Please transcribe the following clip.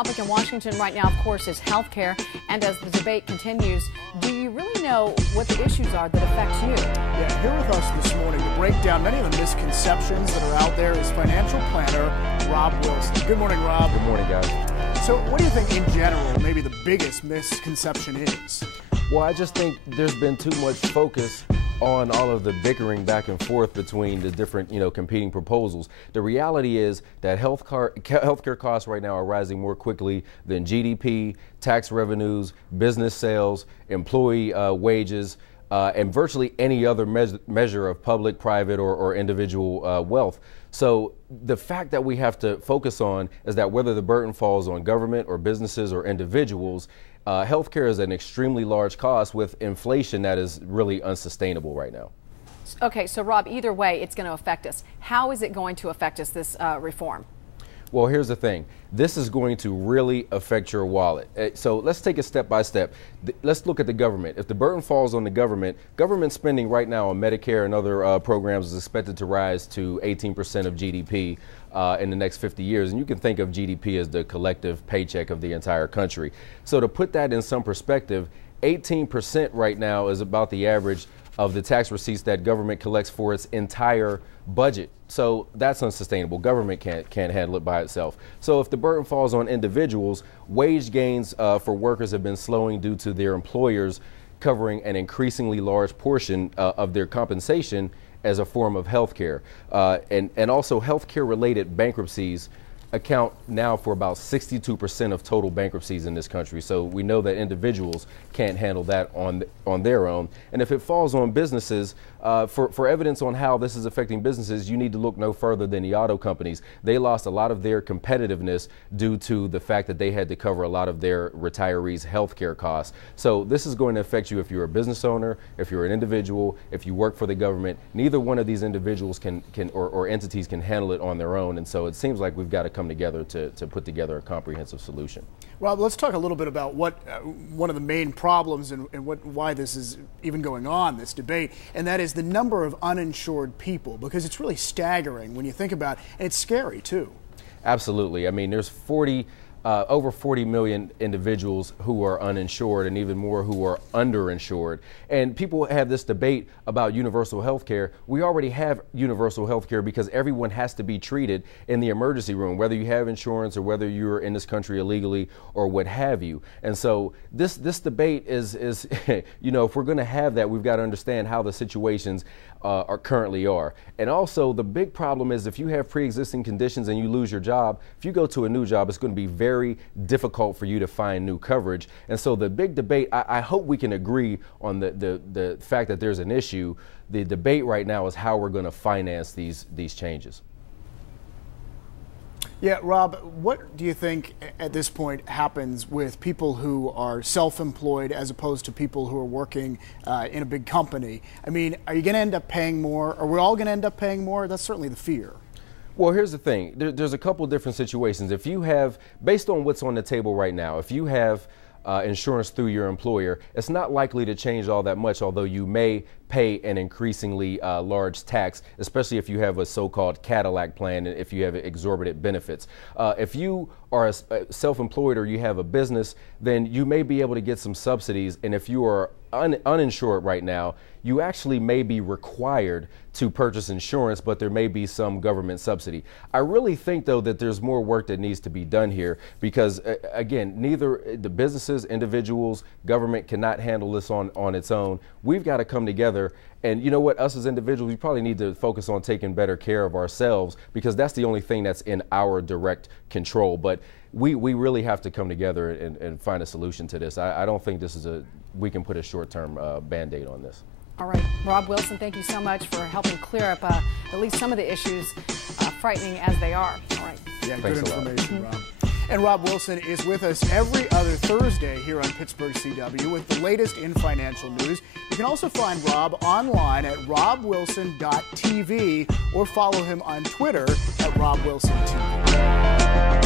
topic in Washington right now, of course, is health care. And as the debate continues, do you really know what the issues are that affect you? Yeah, here with us this morning to break down many of the misconceptions that are out there is financial planner Rob Wilson. Good morning, Rob. Good morning, guys. So what do you think in general maybe the biggest misconception is? Well, I just think there's been too much focus on all of the bickering back and forth between the different, competing proposals. The reality is that healthcare costs right now are rising more quickly than GDP, tax revenues, business sales, employee wages, and virtually any other measure of public, private, or individual wealth. So the fact that we have to focus on is that whether the burden falls on government or businesses or individuals, healthcare is an extremely large cost with inflation that is really unsustainable right now. Okay, so Rob, either way, it's going to affect us. How is it going to affect us, this reform? Well, here's the thing. This is going to really affect your wallet. So let's take it step by step. Let's look at the government. If the burden falls on the government spending right now on Medicare and other programs is expected to rise to 18% of GDP in the next 50 years. And you can think of GDP as the collective paycheck of the entire country. So to put that in some perspective, 18% right now is about the average of the tax receipts that government collects for its entire budget. So that's unsustainable. Government can't handle it by itself. So if the burden falls on individuals, wage gains for workers have been slowing due to their employers covering an increasingly large portion of their compensation as a form of health care. And also health care related bankruptcies account now for about 62% of total bankruptcies in this country. So we know that individuals can't handle that on their own. And if it falls on businesses, for evidence on how this is affecting businesses, you need to look no further than the auto companies. They lost a lot of their competitiveness due to the fact that they had to cover a lot of their retirees' health care costs. So this is going to affect you if you're a business owner, if you're an individual, if you work for the government. Neither one of these individuals or entities can handle it on their own. And so it seems like we've got to come together to put together a comprehensive solution. Rob, let's talk a little bit about what one of the main problems and why this is even going on, this debate, and that is the number of uninsured people, because it's really staggering when you think about it, and it's scary too. Absolutely. I mean, there's over 40 million individuals who are uninsured and even more who are underinsured. And people have this debate about universal health care. We already have universal health care because everyone has to be treated in the emergency room, whether you have insurance or whether you're in this country illegally or what have you. And so this debate is if we're going to have that, we've got to understand how the situations currently are. And also the big problem is if you have pre-existing conditions and you lose your job, if you go to a new job, it's going to be very difficult for you to find new coverage. And so the big debate, I hope we can agree on the fact that there's an issue. The debate right now is how we're going to finance these changes. Yeah, Rob, what do you think at this point happens with people who are self-employed as opposed to people who are working in a big company? I mean, are you going to end up paying more? Are we all going to end up paying more? That's certainly the fear. Well, here's the thing. There's a couple of different situations. If you have, based on what's on the table right now, if you have insurance through your employer, it's not likely to change all that much, although you may pay an increasingly large tax, especially if you have a so-called Cadillac plan and if you have exorbitant benefits. If you are self-employed or you have a business, then you may be able to get some subsidies. And if you are uninsured right now, you actually may be required to purchase insurance, but there may be some government subsidy. I really think, though, that there's more work that needs to be done here because, again, neither the businesses, individuals, government cannot handle this on its own. We've got to come together. And you know what? Us as individuals, we probably need to focus on taking better care of ourselves because that's the only thing that's in our direct control. But we really have to come together and find a solution to this. I don't think we can put a short-term Band-Aid on this. All right, Rob Wilson, thank you so much for helping clear up at least some of the issues, frightening as they are. All right. Yeah, good information, Rob. And Rob Wilson is with us every other Thursday here on Pittsburgh CW with the latest in financial news. You can also find Rob online at robwilson.tv or follow him on Twitter at robwilsontv.